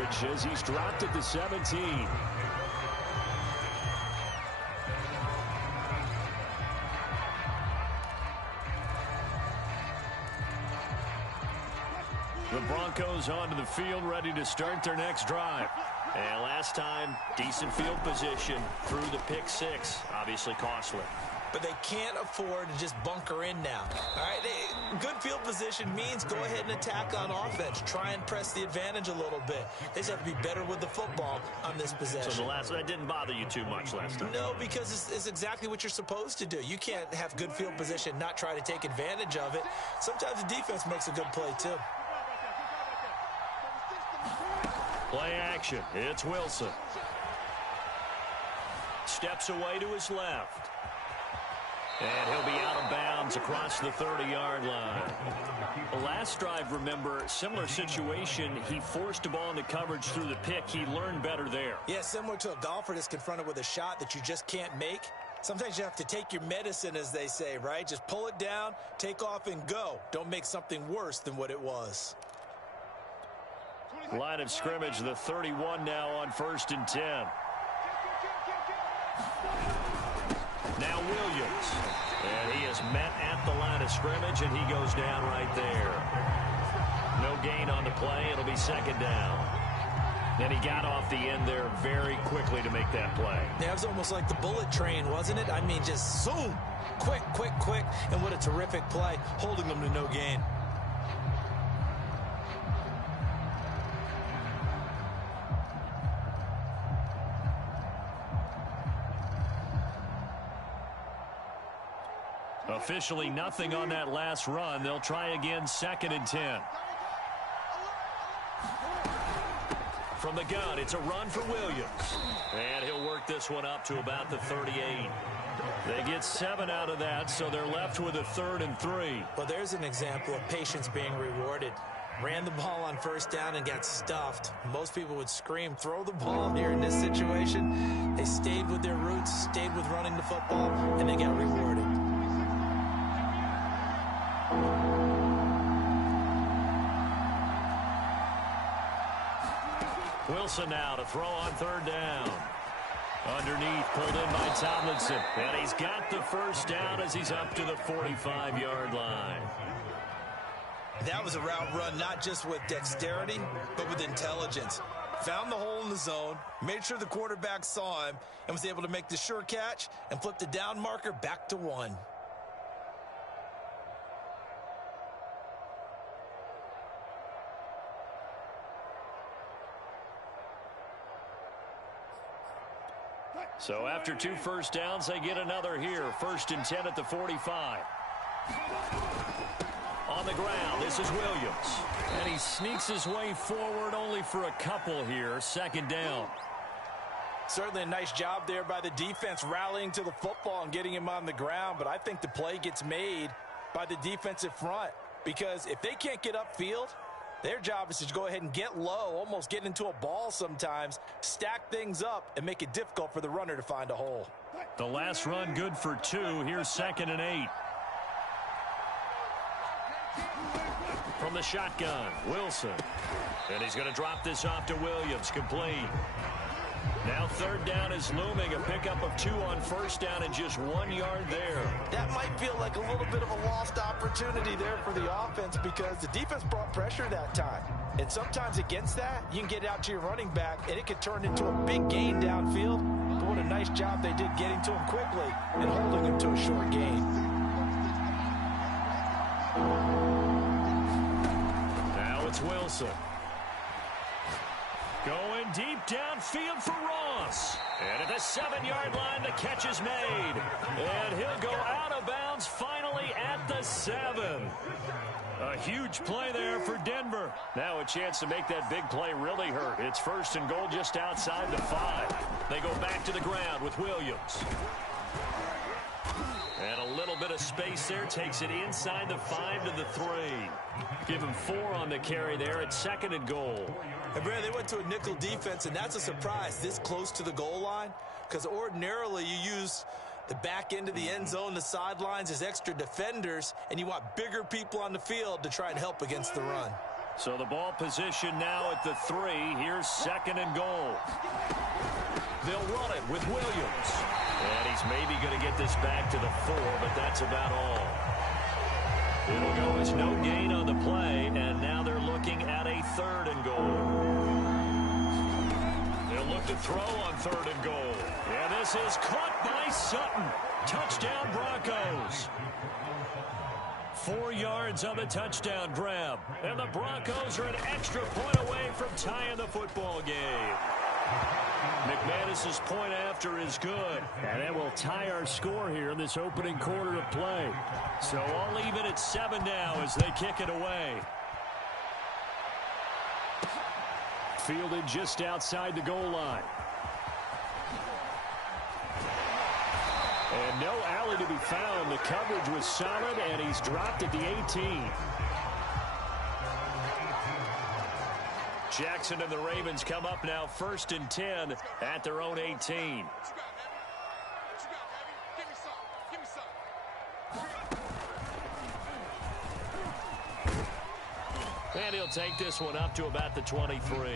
coverage as he's dropped at the 17. The Broncos onto the field, ready to start their next drive. And last time, decent field position through the pick six. Obviously costly. But they can't afford to just bunker in now. All right, good field position means go ahead and attack on offense. Try and press the advantage a little bit. They just have to be better with the football on this possession. So that didn't bother you too much last time? No, because it's exactly what you're supposed to do. You can't have good field position, not try to take advantage of it. Sometimes the defense makes a good play, too. Play action. It's Wilson. Steps away to his left. And he'll be out of bounds across the 30-yard line. The last drive, remember, similar situation. He forced a ball into coverage through the pick. He learned better there. Yeah, similar to a golfer that's confronted with a shot that you just can't make. Sometimes you have to take your medicine, as they say, right? Just pull it down, take off, and go. Don't make something worse than what it was. Line of scrimmage, the 31 now on 1st and 10. Now Williams. And he is met at the line of scrimmage, and he goes down right there. No gain on the play. It'll be 2nd down. And he got off the end there very quickly to make that play. Yeah, it was almost like the bullet train, wasn't it? I mean, just zoom. Quick, quick, quick. And what a terrific play, holding them to no gain. Officially nothing on that last run. They'll try again, 2nd and 10. From the gun, it's a run for Williams. And he'll work this one up to about the 38. They get 7 out of that, so they're left with a 3rd and 3. Well, there's an example of patience being rewarded. Ran the ball on 1st down and got stuffed. Most people would scream, throw the ball here in this situation. They stayed with their roots, stayed with running the football, and they got rewarded. Wilson now to throw on 3rd down. Underneath, pulled in by Tomlinson. And he's got the 1st down as he's up to the 45-yard line. That was a route run not just with dexterity, but with intelligence. Found the hole in the zone, made sure the quarterback saw him, and was able to make the sure catch and flip the down marker back to 1. So after 2 1st downs, they get another here. 1st and 10 at the 45. On the ground, this is Williams. And he sneaks his way forward only for a couple here. 2nd down. Certainly a nice job there by the defense rallying to the football and getting him on the ground. But I think the play gets made by the defensive front. Because if they can't get upfield, their job is to go ahead and get low, almost get into a ball sometimes, stack things up, and make it difficult for the runner to find a hole. The last run good for 2. Here's 2nd and 8. From the shotgun, Wilson. And he's going to drop this off to Williams, complete. Now 3rd down is looming, a pickup of 2 on 1st down and just 1 yard there. That might feel like a little bit of a lost opportunity there for the offense because the defense brought pressure that time. And sometimes against that, you can get out to your running back and it could turn into a big gain downfield. But what a nice job they did getting to him quickly and holding him to a short gain. Now it's Wilson. Going deep downfield for Ross. And at the 7-yard line, the catch is made. And he'll go out of bounds finally at the 7. A huge play there for Denver. Now a chance to make that big play really hurt. It's 1st and goal just outside the 5. They go back to the ground with Williams. And a little bit of space there takes it inside the 5 to the 3. Give him 4 on the carry there at 2nd and goal. And Brad, they went to a nickel defense, and that's a surprise this close to the goal line because ordinarily you use the back end of the end zone, the sidelines as extra defenders, and you want bigger people on the field to try and help against the run. So the ball position now at the 3. Here's 2nd and goal. They'll run it with Williams. And he's maybe going to get this back to the 4, but that's about all. It'll go as no gain on the play, and now they're looking at a 3rd and goal. They'll look to throw on 3rd and goal. And this is caught by Sutton. Touchdown Broncos. 4 yards on the touchdown grab. And the Broncos are an extra point away from tying the football game. McManus's point after is good. And that will tie our score here in this opening quarter of play. So all even at 7 now as they kick it away. Fielded just outside the goal line. And no alley to be found. The coverage was solid, and he's dropped at the 18. Jackson and the Ravens come up now 1st and 10 at their own 18. And he'll take this one up to about the 23.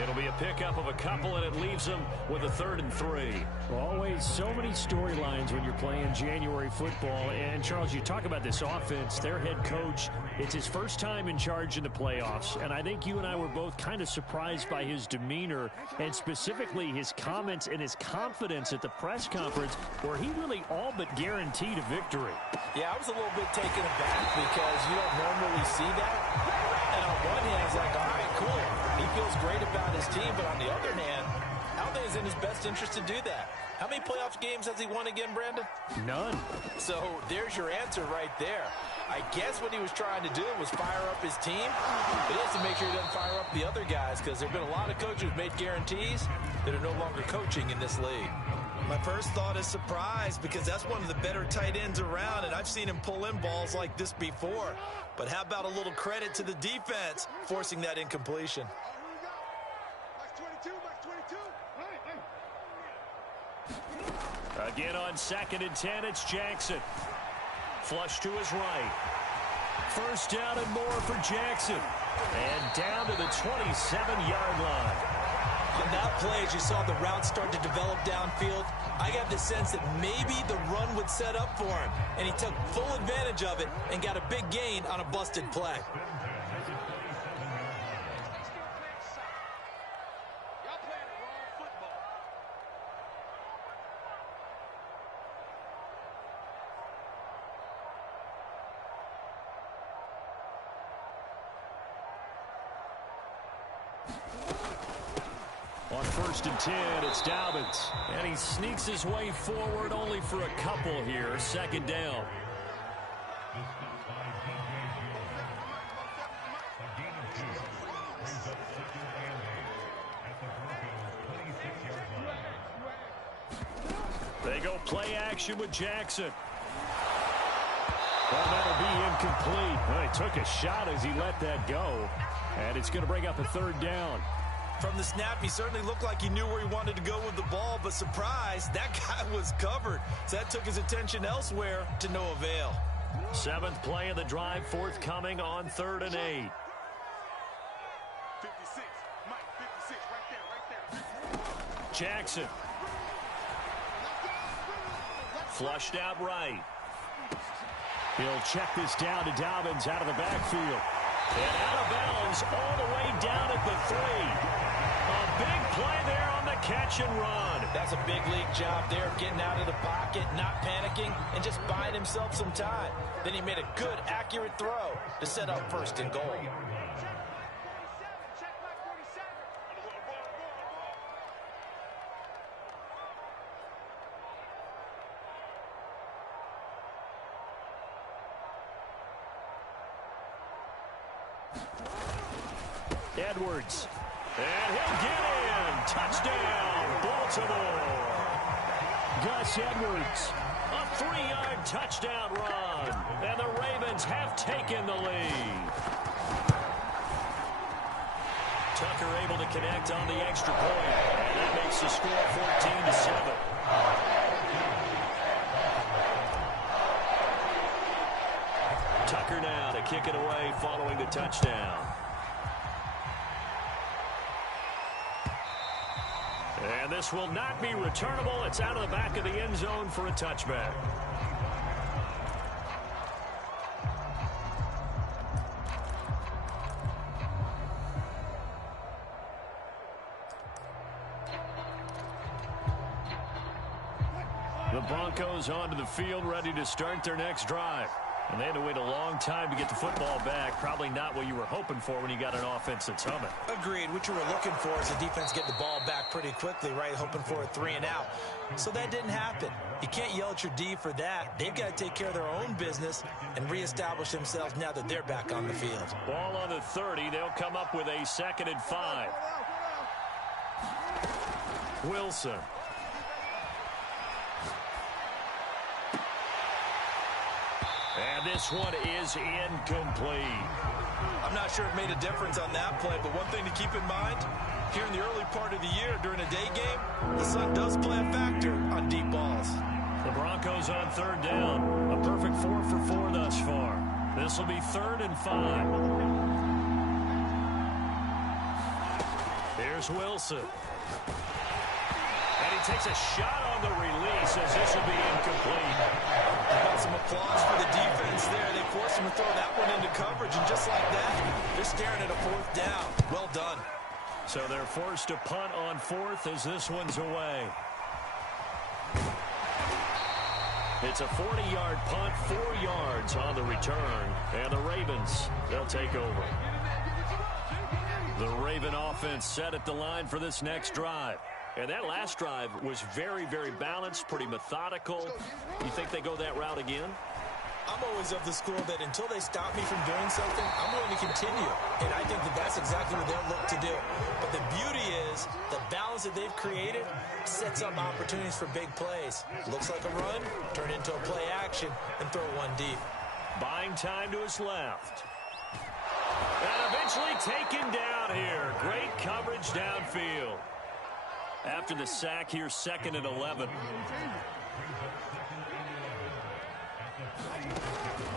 It'll be a pickup of a couple, and it leaves them with a 3rd and 3. Always so many storylines when you're playing January football. And, Charles, you talk about this offense, their head coach, it's his first time in charge in the playoffs. And I think you and I were both kind of surprised by his demeanor and specifically his comments and his confidence at the press conference where he really all but guaranteed a victory. Yeah, I was a little bit taken aback because you don't normally see that. And on one hand, it's like, all right, cool. He feels great about his team, but on the other hand, I don't think it's in his best interest to do that. How many playoff games has he won again, Brandon? None. So there's your answer right there. I guess what he was trying to do was fire up his team, but he has to make sure he doesn't fire up the other guys because there have been a lot of coaches who've made guarantees that are no longer coaching in this league. My first thought is surprise because that's one of the better tight ends around, and I've seen him pull in balls like this before. But how about a little credit to the defense forcing that incompletion? Again on 2nd and 10, it's Jackson. Flush to his right. 1st down and more for Jackson. And down to the 27-yard line. On that play, as you saw the route start to develop downfield, I got the sense that maybe the run would set up for him. And he took full advantage of it and got a big gain on a busted play. On 1st and 10, it's Dobbins. And he sneaks his way forward only for a couple here. 2nd down. They go play action with Jackson. Well, that'll be incomplete. Well, he took a shot as he let that go. And it's going to bring up a 3rd down. From the snap, he certainly looked like he knew where he wanted to go with the ball, but surprise, that guy was covered. So that took his attention elsewhere to no avail. 7th play of the drive forthcoming on 3rd and 8. 56, Mike, 56, right there. Jackson. Flushed out right. He'll check this down to Dobbins out of the backfield. And out of bounds all the way down at the 3. A big play there on the catch and run. That's a big league job there, getting out of the pocket, not panicking, and just buying himself some time. Then he made a good, accurate throw to set up 1st and goal. Edwards. And he'll get in. Touchdown, Baltimore. Gus Edwards. A 3-yard touchdown run. And the Ravens have taken the lead. Tucker able to connect on the extra point, and that makes the score 14-7. Tucker now to kick it away following the touchdown. And this will not be returnable. It's out of the back of the end zone for a touchback. The Broncos onto the field, ready to start their next drive. And they had to wait a long time to get the football back. Probably not what you were hoping for when you got an offense that's humming. Agreed. What you were looking for is the defense getting the ball back pretty quickly, right? Hoping for a 3-and-out. So that didn't happen. You can't yell at your D for that. They've got to take care of their own business and reestablish themselves now that they're back on the field. Ball on the 30. They'll come up with a 2nd and 5. Wilson. And this one is incomplete. I'm not sure it made a difference on that play, but one thing to keep in mind, here in the early part of the year during a day game, the sun does play a factor on deep balls. The Broncos on 3rd down. A perfect 4 for 4 thus far. This will be 3rd and 5. Here's Wilson. And he takes a shot on the release as this will be incomplete. Got some applause for the defense there. They forced him to throw that one into coverage, and just like that, they're staring at a 4th down. Well done. So they're forced to punt on 4th as this one's away. It's a 40-yard punt, 4 yards on the return, and the Ravens, they'll take over. The Raven offense set at the line for this next drive. And that last drive was very, very balanced, pretty methodical. You think they go that route again? I'm always of the school that until they stop me from doing something, I'm going to continue. And I think that that's exactly what they'll look to do. But the beauty is the balance that they've created sets up opportunities for big plays. Looks like a run, turn into a play action, and throw one deep. Buying time to his left. And eventually taken down here. Great coverage downfield. After the sack here, 2nd and 11.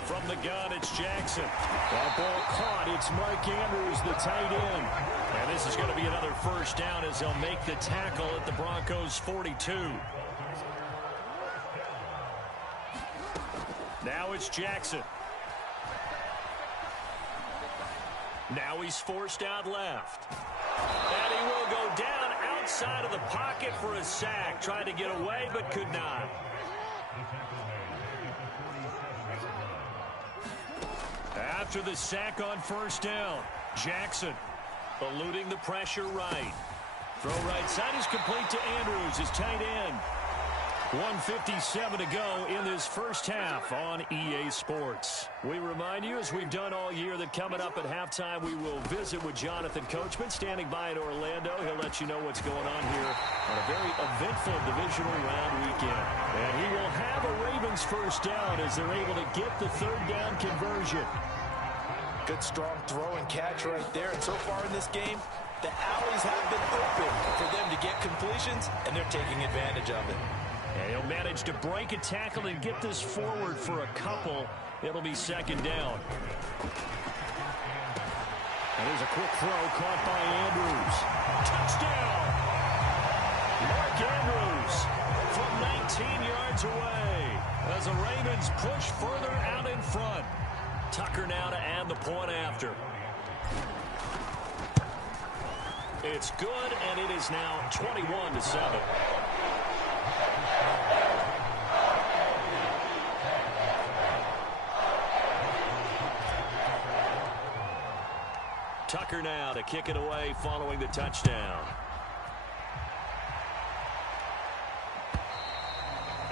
From the gun, it's Jackson. That ball caught. It's Mark Andrews, the tight end. And this is going to be another 1st down as they'll make the tackle at the Broncos' 42. Now it's Jackson. Now he's forced out left. And he will go down outside of the pocket for a sack. Tried to get away, but could not. After the sack on 1st down, Jackson eluding the pressure right. Throw right side is complete to Andrews, his tight end. 1:57 to go in this first half on EA Sports. We remind you, as we've done all year, that coming up at halftime, we will visit with Jonathan Coachman, standing by in Orlando. He'll let you know what's going on here on a very eventful divisional round weekend. And he will have a Ravens 1st down as they're able to get the 3rd down conversion. Good, strong throw and catch right there. And so far in this game, the alleys have been open for them to get completions, and they're taking advantage of it. And he'll manage to break a tackle and get this forward for a couple. It'll be 2nd down. And there's a quick throw caught by Andrews. Touchdown! Mark Andrews from 19 yards away as the Ravens push further out in front. Tucker now to add the point after. It's good, and it is now 21-7. Tucker now to kick it away following the touchdown.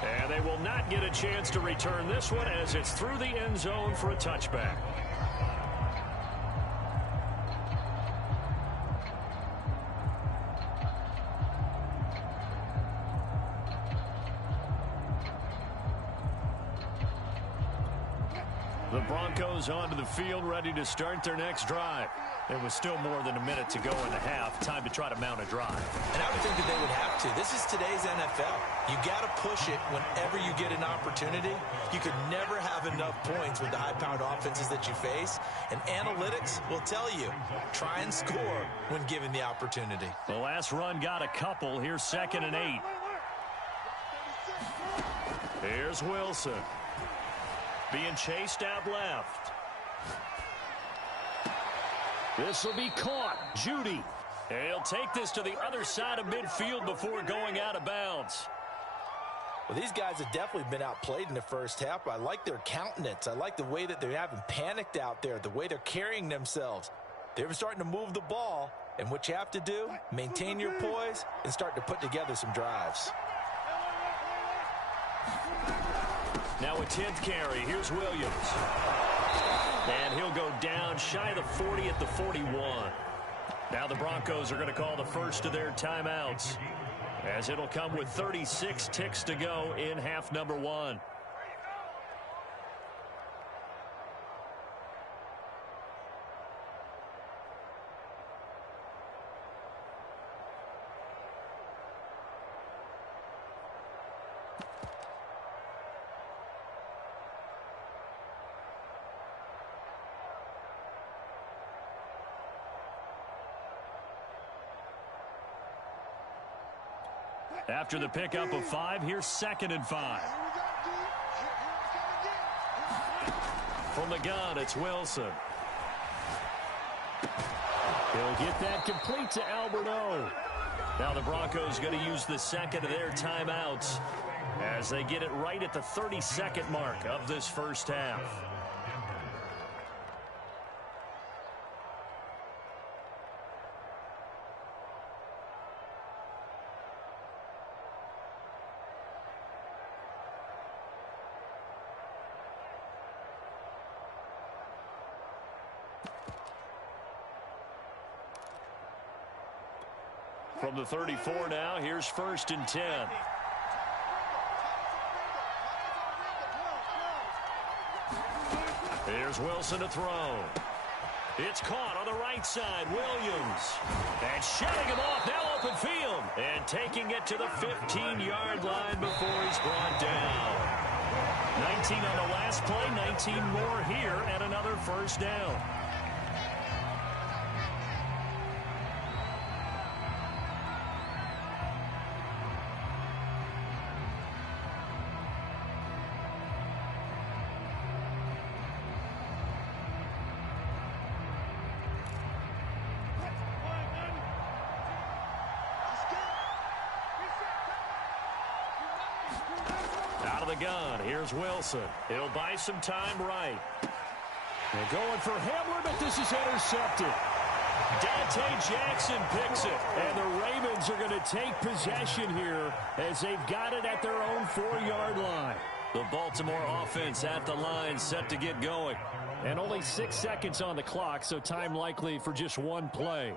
And they will not get a chance to return this one as it's through the end zone for a touchback. The Broncos onto the field, ready to start their next drive. There was still more than a minute to go in the half. Time to try to mount a drive. And I would think that they would have to. This is today's NFL. You got to push it whenever you get an opportunity. You could never have enough points with the high-powered offenses that you face. And analytics will tell you, try and score when given the opportunity. The last run got a couple. Here's 2nd and 8. Here's Wilson. Being chased out left. This will be caught. Judy. He'll take this to the other side of midfield before going out of bounds. Well, these guys have definitely been outplayed in the first half. I like their countenance. I like the way that they haven't panicked out there, the way they're carrying themselves. They're starting to move the ball, and what you have to do, maintain your poise and start to put together some drives. Now a 10th carry. Here's Williams. And he'll go down shy of the 40 at the 41. Now the Broncos are going to call the first of their timeouts, as it'll come with 36 ticks to go in half number 1. After the pickup of 5, here's 2nd and 5. From the gun, it's Wilson. He'll get that complete to Alberto. Now the Broncos going to use the second of their timeouts as they get it right at the 32nd mark of this first half. From the 34 now, here's 1st and 10. Here's Wilson to throw. It's caught on the right side. Williams. And shutting him off. Now open field. And taking it to the 15-yard line before he's brought down. 19 on the last play. 19 more here and another first down. Gun. Here's Wilson. He'll buy some time right. They're going for Hamler, but this is intercepted. Dante Jackson picks it, and the Ravens are going to take possession here as they've got it at their own 4-yard line. The Baltimore offense at the line, set to get going. And only 6 seconds on the clock, so time likely for just one play.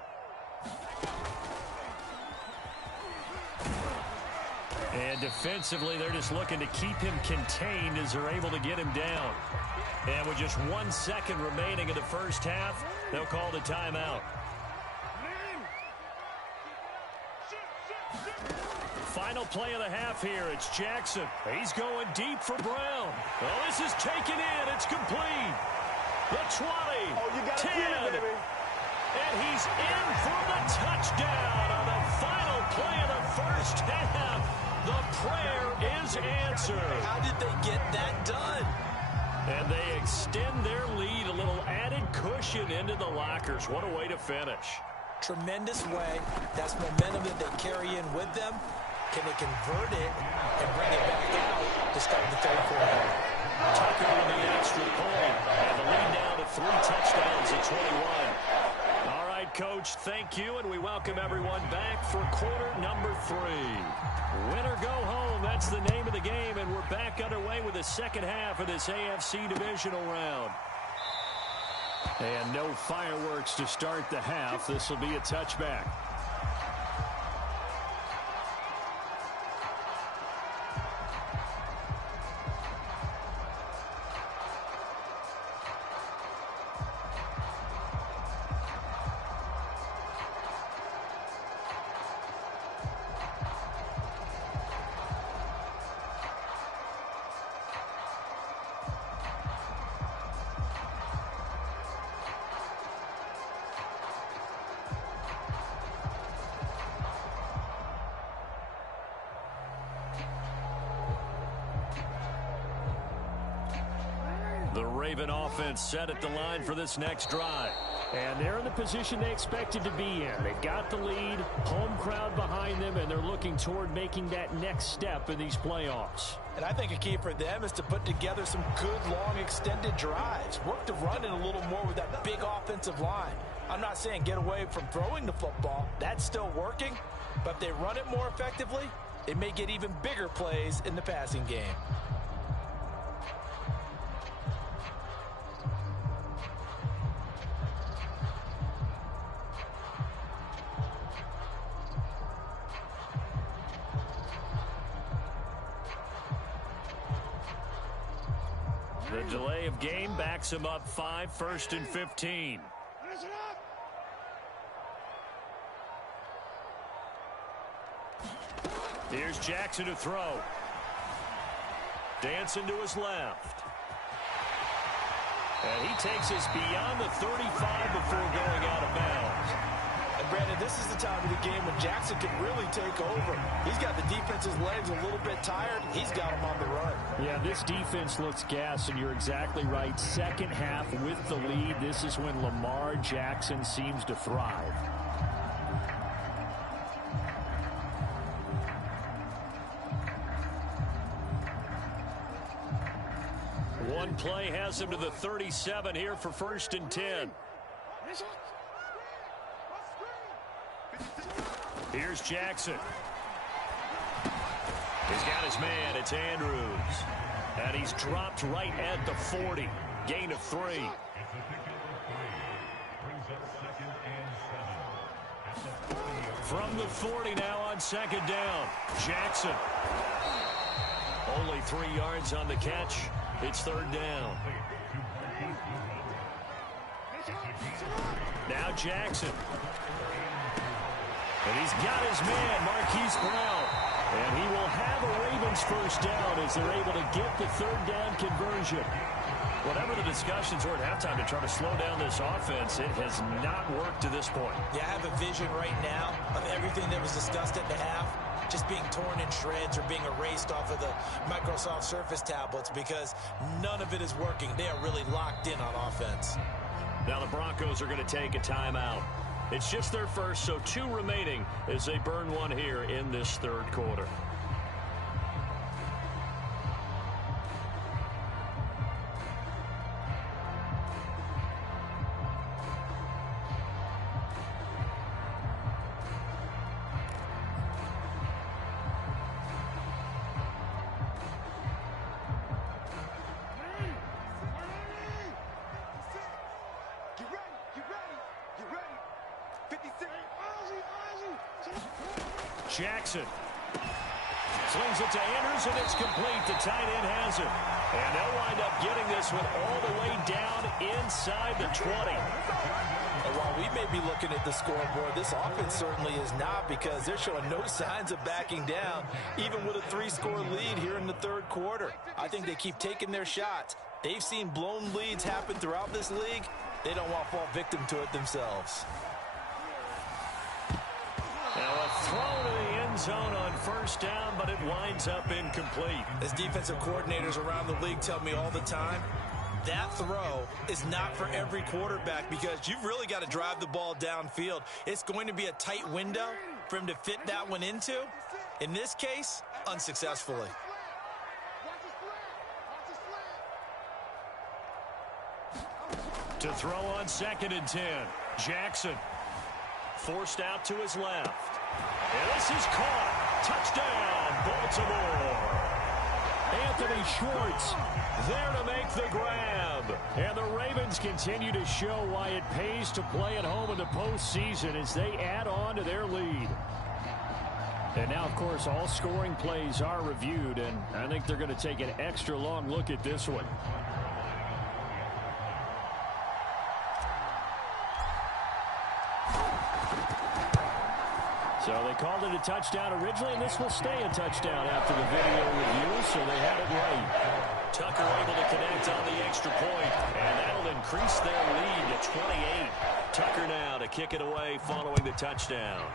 And defensively, they're just looking to keep him contained as they're able to get him down. And with just 1 second remaining in the first half, they'll call the timeout. Final play of the half here. It's Jackson. He's going deep for Brown. Well, this is taken in. It's complete. The 20. Oh, you got 10. it, baby. And he's in for the touchdown on the final play of the first half. The prayer is answered. How did they get that done? And they extend their lead, a little added cushion into the lockers. What a way to finish. Tremendous way. That's momentum that they carry in with them. Can they convert it and bring it back out to start the third quarter? Tucker with the extra point. And the lead down to 3 touchdowns at 21. All right, Coach, thank you, and we welcome everyone back for quarter number 3. Win or go home, that's the name of the game, and we're back underway with the second half of this AFC divisional round. And no fireworks to start the half. This will be a touchback. Raven offense set at the line for this next drive. And they're in the position they expected to be in. They've got the lead, home crowd behind them, and they're looking toward making that next step in these playoffs. And I think a key for them is to put together some good, long, extended drives. Work the run in a little more with that big offensive line. I'm not saying get away from throwing the football. That's still working. But if they run it more effectively, it may get even bigger plays in the passing game. The delay of game backs him up 5, 1st and 15. Here's Jackson to throw. Dancing to his left. And he takes us beyond the 35 before going out of bounds. And Brandon, this is the time of the game when Jackson can really take over. He's got the defense's legs a little bit tired. He's got them on the run. Yeah, this defense looks gassed, and you're exactly right. Second half with the lead, this is when Lamar Jackson seems to thrive. One play has him to the 37 here for 1st and 10. Here's Jackson. He's got his man. It's Andrews. And he's dropped right at the 40. Gain of 3. From the 40 now on 2nd down. Jackson. Only 3 yards on the catch. It's 3rd down. Now Jackson. And he's got his man, Marquise Brown. And he will have a Ravens 1st down as they're able to get the 3rd down conversion. Whatever the discussions were at halftime to try to slow down this offense, it has not worked to this point. Yeah, I have a vision right now of everything that was discussed at the half just being torn in shreds or being erased off of the Microsoft Surface tablets because none of it is working. They are really locked in on offense. Now the Broncos are going to take a timeout. It's just their first, so 2 remaining as they burn one here in this 3rd quarter. Jackson slings it to Andrews, and it's complete. The tight end has it. And they'll wind up getting this one all the way down inside the 20. And while we may be looking at the scoreboard, this offense certainly is not because they're showing no signs of backing down, even with a 3-score lead here in the 3rd quarter. I think they keep taking their shots. They've seen blown leads happen throughout this league. They don't want to fall victim to it themselves. Now a throw to the end zone on 1st down, but it winds up incomplete. As defensive coordinators around the league tell me all the time, that throw is not for every quarterback because you've really got to drive the ball downfield. It's going to be a tight window for him to fit that one into. In this case, unsuccessfully. To throw on 2nd and 10. Jackson forced out to his left. And this is caught. Touchdown, Baltimore. Anthony Schwartz there to make the grab. And the Ravens continue to show why it pays to play at home in the postseason as they add on to their lead. And now, of course, all scoring plays are reviewed, and I think they're going to take an extra long look at this one. So they called it a touchdown originally, and this will stay a touchdown after the video review, so they had it right. Tucker able to connect on the extra point, and that'll increase their lead to 28. Tucker now to kick it away following the touchdown.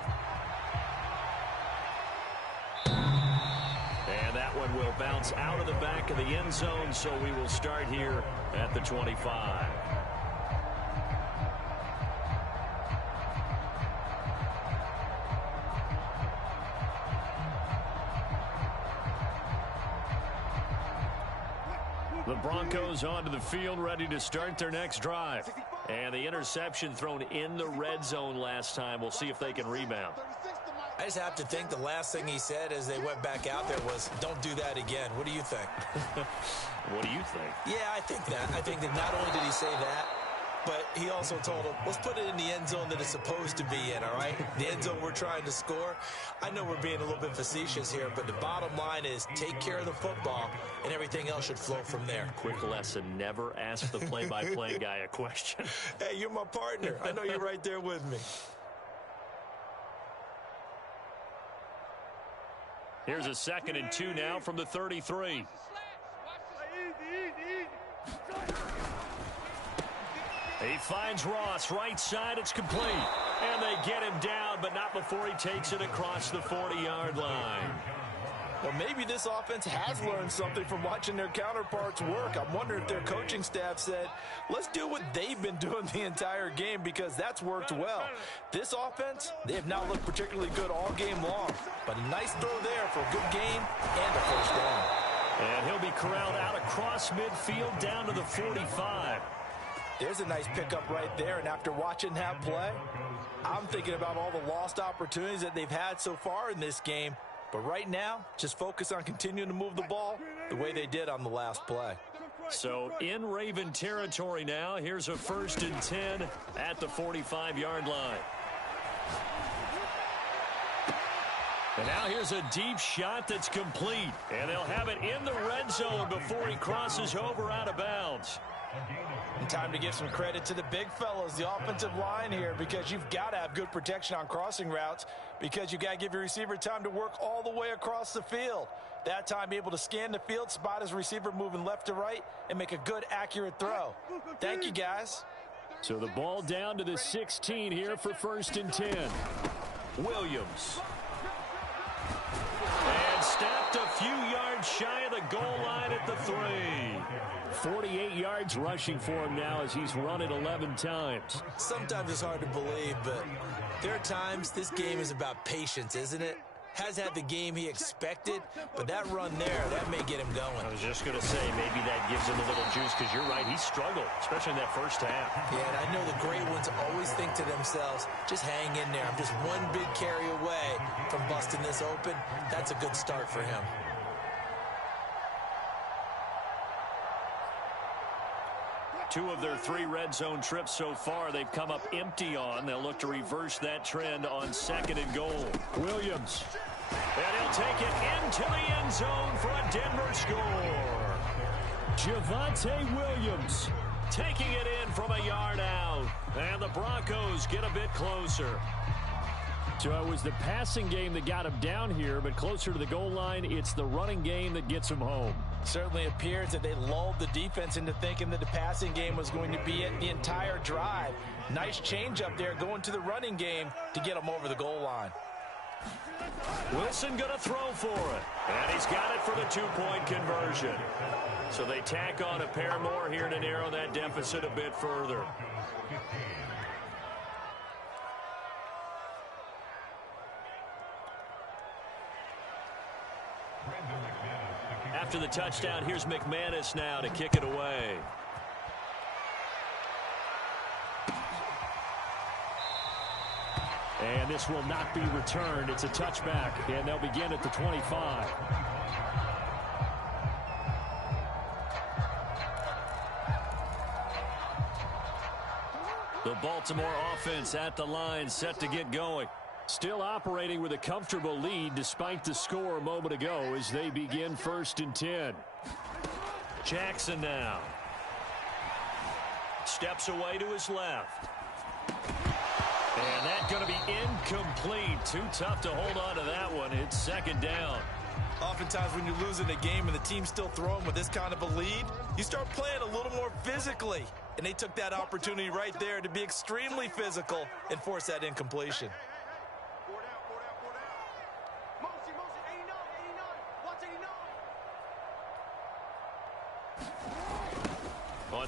And that one will bounce out of the back of the end zone, so we will start here at the 25. The Broncos onto the field, ready to start their next drive. And the interception thrown in the red zone last time. We'll see if they can rebound. I just have to think the last thing he said as they went back out there was, don't do that again. What do you think? What do you think? Yeah, I think that. I think that not only did he say that, but he also told him, let's put it in the end zone that it's supposed to be in, all right? The end zone we're trying to score. I know we're being a little bit facetious here, but the bottom line is take care of the football, and everything else should flow from there. Quick lesson, never ask the play-by-play guy a question. Hey, you're my partner. I know you're right there with me. Here's a 2nd and 2 now from the 33. He finds Ross, right side, it's complete. And they get him down, but not before he takes it across the 40-yard line. Well, maybe this offense has learned something from watching their counterparts work. I'm wondering if their coaching staff said, let's do what they've been doing the entire game, because that's worked well. This offense, they have not looked particularly good all game long. But a nice throw there for a good game and a first down. And he'll be corralled out across midfield down to the 45. There's a nice pickup right there, and after watching that play, I'm thinking about all the lost opportunities that they've had so far in this game. But right now, just focus on continuing to move the ball the way they did on the last play. So in Raven territory now, here's a 1st and 10 at the 45-yard line. And now here's a deep shot that's complete. And they'll have it in the red zone before he crosses over out of bounds. And time to give some credit to the big fellows, the offensive line here, because you've got to have good protection on crossing routes, because you've got to give your receiver time to work all the way across the field. That time, be able to scan the field, spot his receiver moving left to right, and make a good, accurate throw. Thank you, guys. So the ball down to the 16 here for 1st and 10. Williams. And snapped a few yards shy of the goal line at the 3. 48 yards rushing for him now as he's run it 11 times. Sometimes it's hard to believe, but there are times this game is about patience, isn't it? Has had the game he expected, but that run there, that may get him going. I was just going to say, maybe that gives him a little juice, because you're right, he struggled, especially in that first half. Yeah, and I know the great ones always think to themselves, just hang in there. I'm just one big carry away from busting this open. That's a good start for him. Two of their 3 red zone trips so far, they've come up empty on. They'll look to reverse that trend on 2nd and goal. Williams. And he'll take it into the end zone for a Denver score. Javonte Williams taking it in from a yard out. And the Broncos get a bit closer. So it was the passing game that got him down here, but closer to the goal line, it's the running game that gets him home. Certainly appears that they lulled the defense into thinking that the passing game was going to be it the entire drive. Nice change up there going to the running game to get them over the goal line. Wilson going to throw for it. And he's got it for the 2-point conversion. So they tack on a pair more here to narrow that deficit a bit further. After the touchdown, here's McManus now to kick it away. And this will not be returned. It's a touchback, and they'll begin at the 25. The Baltimore offense at the line, set to get going. Still operating with a comfortable lead despite the score a moment ago as they begin 1st and 10. Jackson now. Steps away to his left. And that's going to be incomplete. Too tough to hold on to that one. It's 2nd down. Oftentimes when you're losing a game and the team's still throwing with this kind of a lead, you start playing a little more physically. And they took that opportunity right there to be extremely physical and force that incompletion.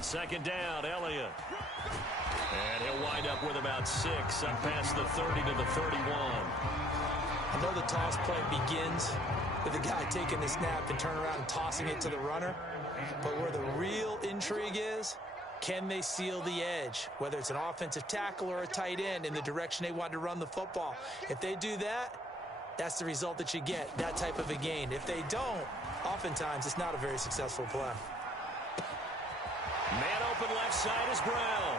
On second down, Elliott. And he'll wind up with about 6, up past the 30 to the 31. I know the toss play begins with the guy taking the snap and turn around and tossing it to the runner. But where the real intrigue is, can they seal the edge? Whether it's an offensive tackle or a tight end in the direction they want to run the football. If they do that, that's the result that you get, that type of a gain. If they don't, oftentimes it's not a very successful play. Man open left side is Brown.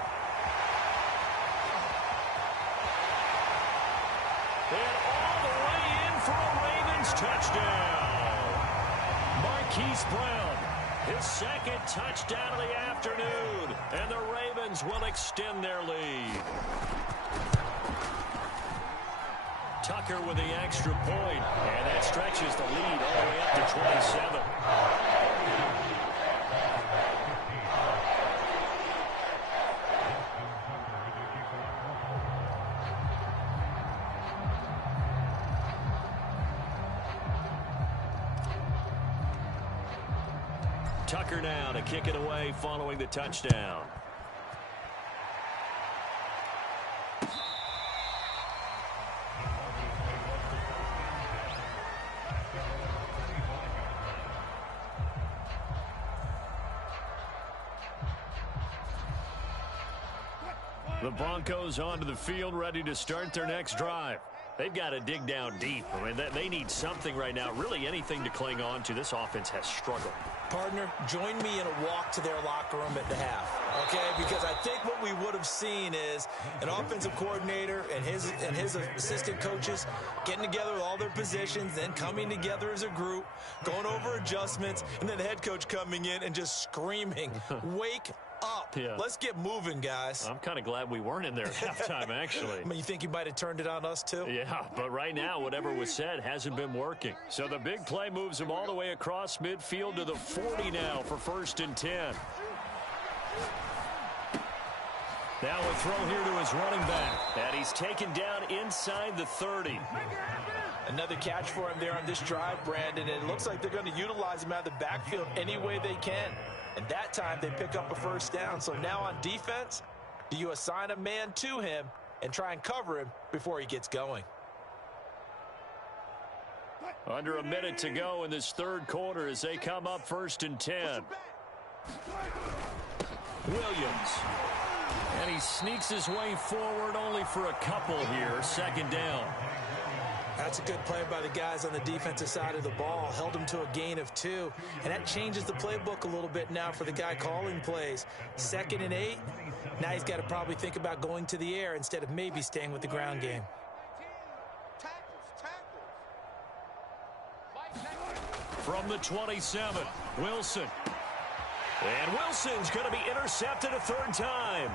And all the way in for a Ravens touchdown. Marquise Brown, his second touchdown of the afternoon. And the Ravens will extend their lead. Tucker with the extra point, and that stretches the lead all the way up to 27. Tucker now to kick it away following the touchdown. The Broncos onto the field, ready to start their next drive. They've got to dig down deep. I mean, they need something right now, really anything to cling on to. This offense has struggled. Partner, join me in a walk to their locker room at the half, okay? Because I think what we would have seen is an offensive coordinator and his assistant coaches getting together with all their positions, then coming together as a group, going over adjustments, and then the head coach coming in and just screaming, wake up. Yeah. Let's get moving, guys. I'm kind of glad we weren't in there at halftime, actually. I mean, you think he might have turned it on us, too? Yeah, but right now, whatever was said hasn't been working. So the big play moves him all the way across midfield to the 40 now for 1st and 10. Now a throw here to his running back. And he's taken down inside the 30. Another catch for him there on this drive, Brandon. And it looks like they're going to utilize him out of the backfield any way they can. And that time they pick up a 1st down. So now on defense, do you assign a man to him and try and cover him before he gets going? Under a minute to go in this 3rd quarter as they come up 1st and 10. Williams. And he sneaks his way forward only for a couple here. 2nd down. That's a good play by the guys on the defensive side of the ball. Held him to a gain of 2. And that changes the playbook a little bit now for the guy calling plays. 2nd and 8. Now he's got to probably think about going to the air instead of maybe staying with the ground game. From the 27, Wilson. And Wilson's going to be intercepted a 3rd time.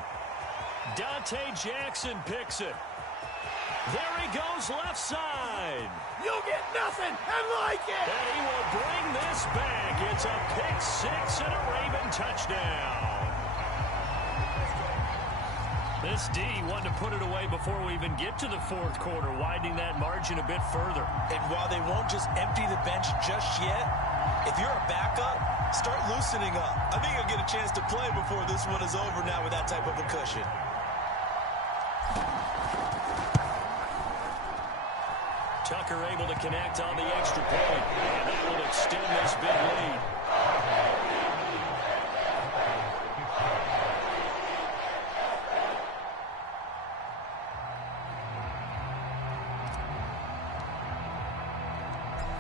Dante Jackson picks it. There he goes left side. You get nothing and like it. And he will bring this back. It's a pick 6 and a Raven touchdown. This D wanted to put it away before we even get to the 4th quarter, widening that margin a bit further. And while they won't just empty the bench just yet, if you're a backup, start loosening up. I think you'll get a chance to play before this one is over now with that type of a cushion. Tucker able to connect on the extra point, and that will extend this big lead.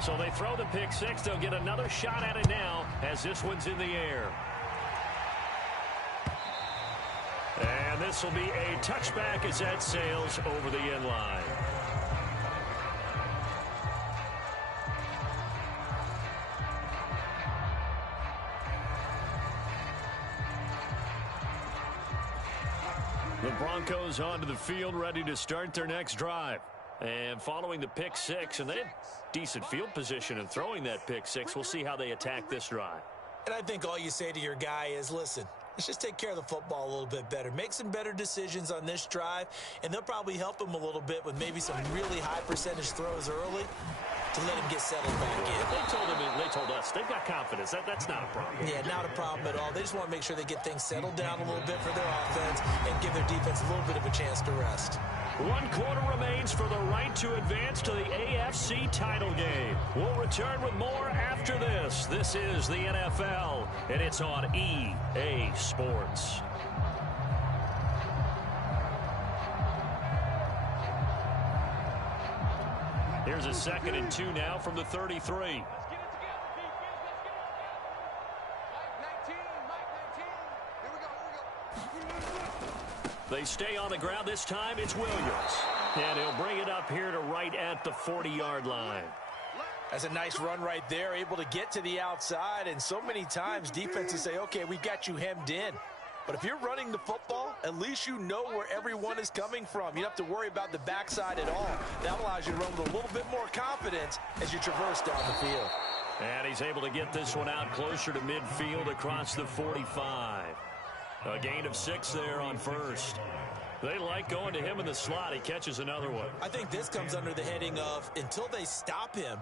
So they throw the pick 6. They'll get another shot at it now as this one's in the air. And this will be a touchback as that sails over the end line. The Broncos onto the field, ready to start their next drive. And following the pick 6, and they had decent field position in throwing that pick 6. We'll see how they attack this drive. And I think all you say to your guy is, listen, let's just take care of the football a little bit better. Make some better decisions on this drive, and they'll probably help him a little bit with maybe some really high percentage throws early to let him get settled back in. They told us they've got confidence. That's not a problem. Yeah, not a problem at all. They just want to make sure they get things settled down a little bit for their offense and give their defense a little bit of a chance to rest. 1 quarter remains for the right to advance to the AFC title game. We'll return with more after this. This is the NFL, and it's on EA Sports. Here's a 2nd and 2 now from the 33. They stay on the ground. This time it's Williams. And he'll bring it up here to right at the 40-yard line. That's a nice run right there, able to get to the outside. And so many times defenses say, okay, we've got you hemmed in. But if you're running the football, at least you know where everyone is coming from. You don't have to worry about the backside at all. That allows you to run with a little bit more confidence as you traverse down the field. And he's able to get this one out closer to midfield across the 45. A gain of 6 there on first. They like going to him in the slot. He catches another one. I think this comes under the heading of until they stop him,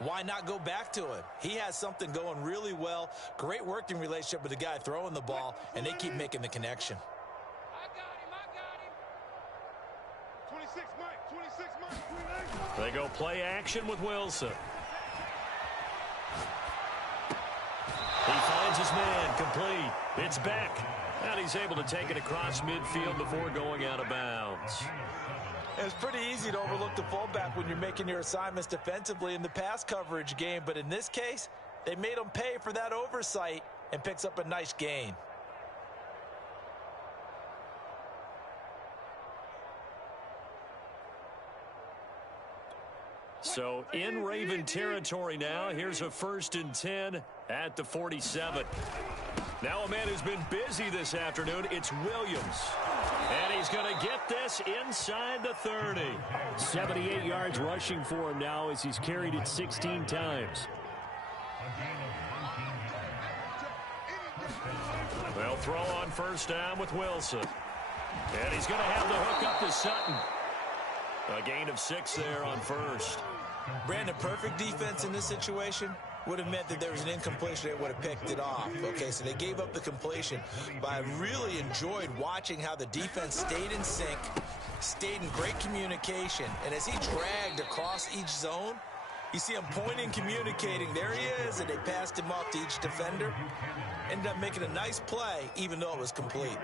why not go back to it? He has something going really well. Great working relationship with the guy throwing the ball, and they keep making the connection. I got him. 26 Mike. They go play action with Wilson. He finds his man, complete. It's Beck. And he's able to take it across midfield before going out of bounds. It's pretty easy to overlook the fullback when you're making your assignments defensively in the pass coverage game. But in this case, they made him pay for that oversight and picks up a nice gain. So in Raven territory now. Here's a 1st and 10 at the 47. Now a man who's been busy this afternoon, it's Williams. And he's going to get this inside the 30. 78 yards rushing for him now as he's carried it 16 times. They'll throw on 1st down with Wilson. And he's going to have the hook up to Sutton. A gain of 6 there on 1st. Brandon, perfect defense in this situation would have meant that there was an incompletion. They would have picked it off. Okay, so they gave up the completion. But I really enjoyed watching how the defense stayed in sync, stayed in great communication. And as he dragged across each zone, you see him pointing, communicating. There he is, and they passed him off to each defender. Ended up making a nice play, even though it was complete.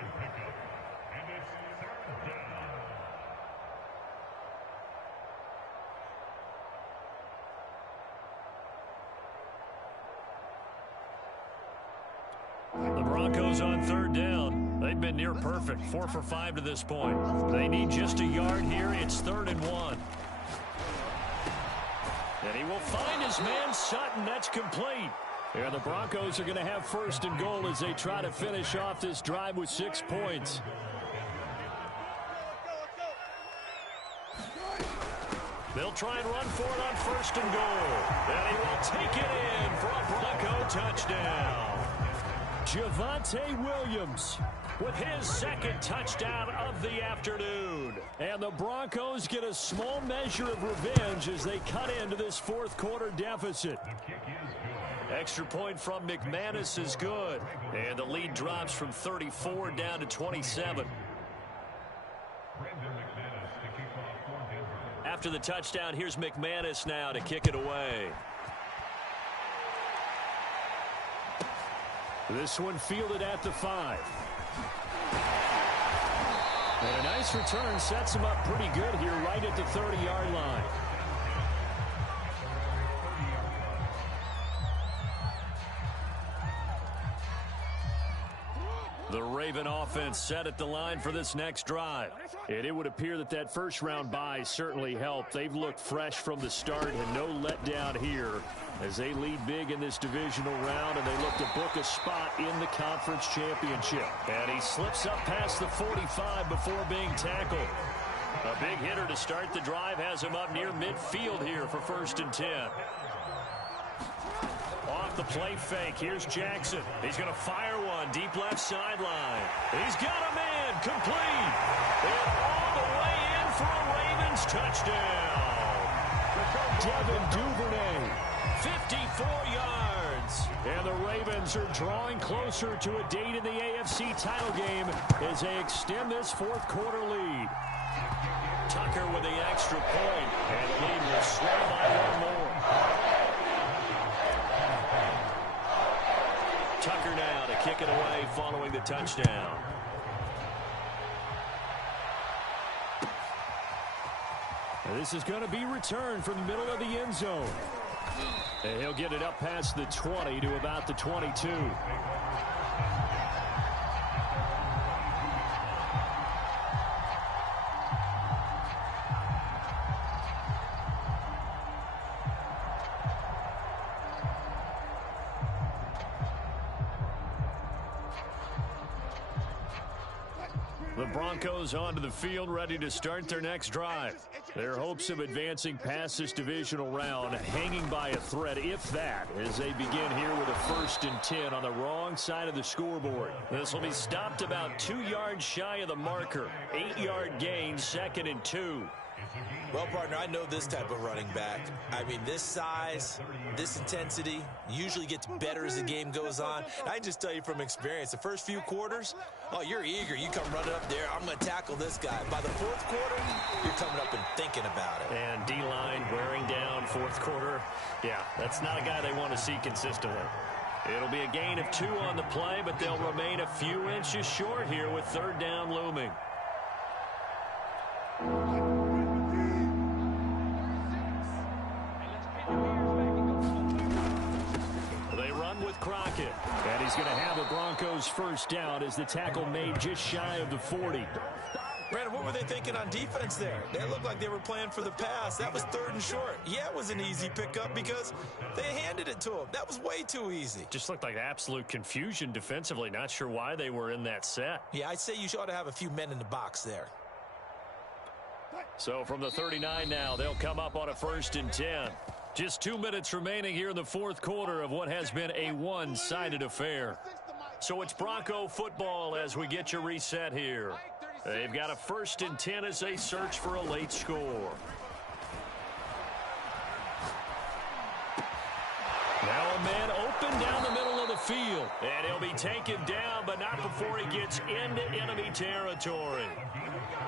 The Broncos on 3rd down. They've been near perfect, 4 for 5 to this point. They need just a yard here. It's 3rd and 1. And he will find his man Sutton. That's complete. And the Broncos are going to have 1st and goal as they try to finish off this drive with 6 points. They'll try and run for it on 1st and goal. And he will take it in for a Bronco touchdown. Javonte Williams with his 2nd touchdown of the afternoon. And the Broncos get a small measure of revenge as they cut into this 4th quarter deficit. Extra point from McManus is good. And the lead drops from 34 down to 27. After the touchdown, here's McManus now to kick it away. This one fielded at the 5. And a nice return sets him up pretty good here right at the 30-yard line. The Raven offense set at the line for this next drive. And it would appear that that first-round bye certainly helped. They've looked fresh from the start and no letdown here as they lead big in this divisional round, and they look to book a spot in the conference championship. And he slips up past the 45 before being tackled. A big hitter to start the drive has him up near midfield here for 1st and 10. Off the play fake, here's Jackson. He's going to fire one deep left sideline. He's got a man, complete. And all the way in for a Ravens touchdown. Devin Duvernay. 54 yards. And the Ravens are drawing closer to a date in the AFC title game as they extend this fourth quarter lead. Tucker with the extra point, and the lead will swell by one more. Tucker now to kick it away following the touchdown. And this is going to be returned from the middle of the end zone. And he'll get it up past the 20 to about the 22. The Broncos onto the field, ready to start their next drive. Their hopes of advancing past this divisional round hanging by a thread, if that, as they begin here with a 1st and 10 on the wrong side of the scoreboard. This will be stopped about 2 yards shy of the marker. 8-yard gain, 2nd and 2. Well, partner, I know this type of running back. I mean, this size, this intensity usually gets better as the game goes on. And I can just tell you from experience, the first few quarters, oh, you're eager. You come running up there, I'm going to tackle this guy. By the fourth quarter, you're coming up and thinking about it. And D-line wearing down fourth quarter. Yeah, that's not a guy they want to see consistently. It'll be a gain of 2 on the play, but they'll remain a few inches short here with 3rd down looming. Crockett, and he's going to have a Broncos 1st down as the tackle made just shy of the 40. Brandon, what were they thinking on defense there? They looked like they were playing for the pass. That was 3rd and short. Yeah, it was an easy pickup because they handed it to him. That was way too easy. Just looked like absolute confusion defensively. Not sure why they were in that set. Yeah, I'd say you ought to have a few men in the box there. So from the 39 now, they'll come up on a 1st and 10. Just 2 minutes remaining here in the fourth quarter of what has been a one-sided affair. So it's Bronco football as we get you reset here. They've got a 1st and 10 as they search for a late score. Now a man open down the middle of the field. And he'll be taken down, but not before he gets into enemy territory.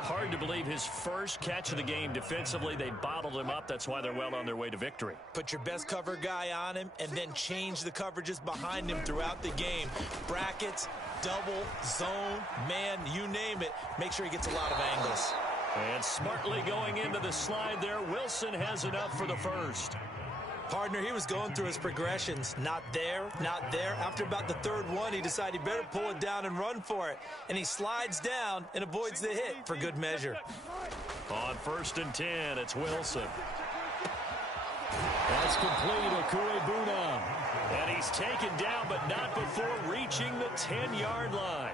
Hard to believe his first catch of the game defensively. They bottled him up. That's why they're well on their way to victory. Put your best cover guy on him and then change the coverages behind him throughout the game. Brackets, double, zone, man, you name it. Make sure he gets a lot of angles. And smartly going into the slide there, Wilson has enough for the 1st. Partner, he was going through his progressions. Not there, not there. After about the 3rd one, he decided he better pull it down and run for it. And he slides down and avoids the hit for good measure. On 1st and 10, it's Wilson. That's complete, Okuebuna. And he's taken down, but not before reaching the 10-yard line.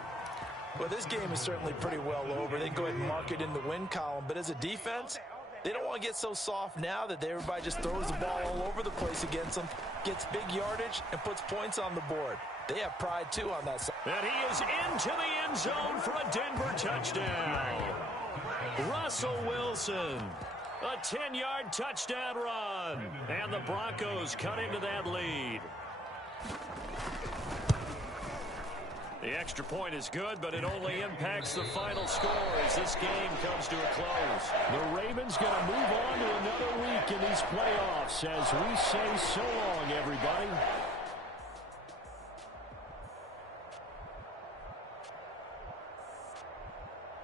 Well, this game is certainly pretty well over. They can go ahead and mark it in the win column. But as a defense, they don't want to get so soft now that everybody just throws the ball all over the place against them, gets big yardage, and puts points on the board. They have pride, too, on that side. And he is into the end zone for a Denver touchdown. Russell Wilson, a 10-yard touchdown run. And the Broncos cut into that lead. The extra point is good, but it only impacts the final score as this game comes to a close. The Ravens going to move on to another week in these playoffs as we say so long, everybody.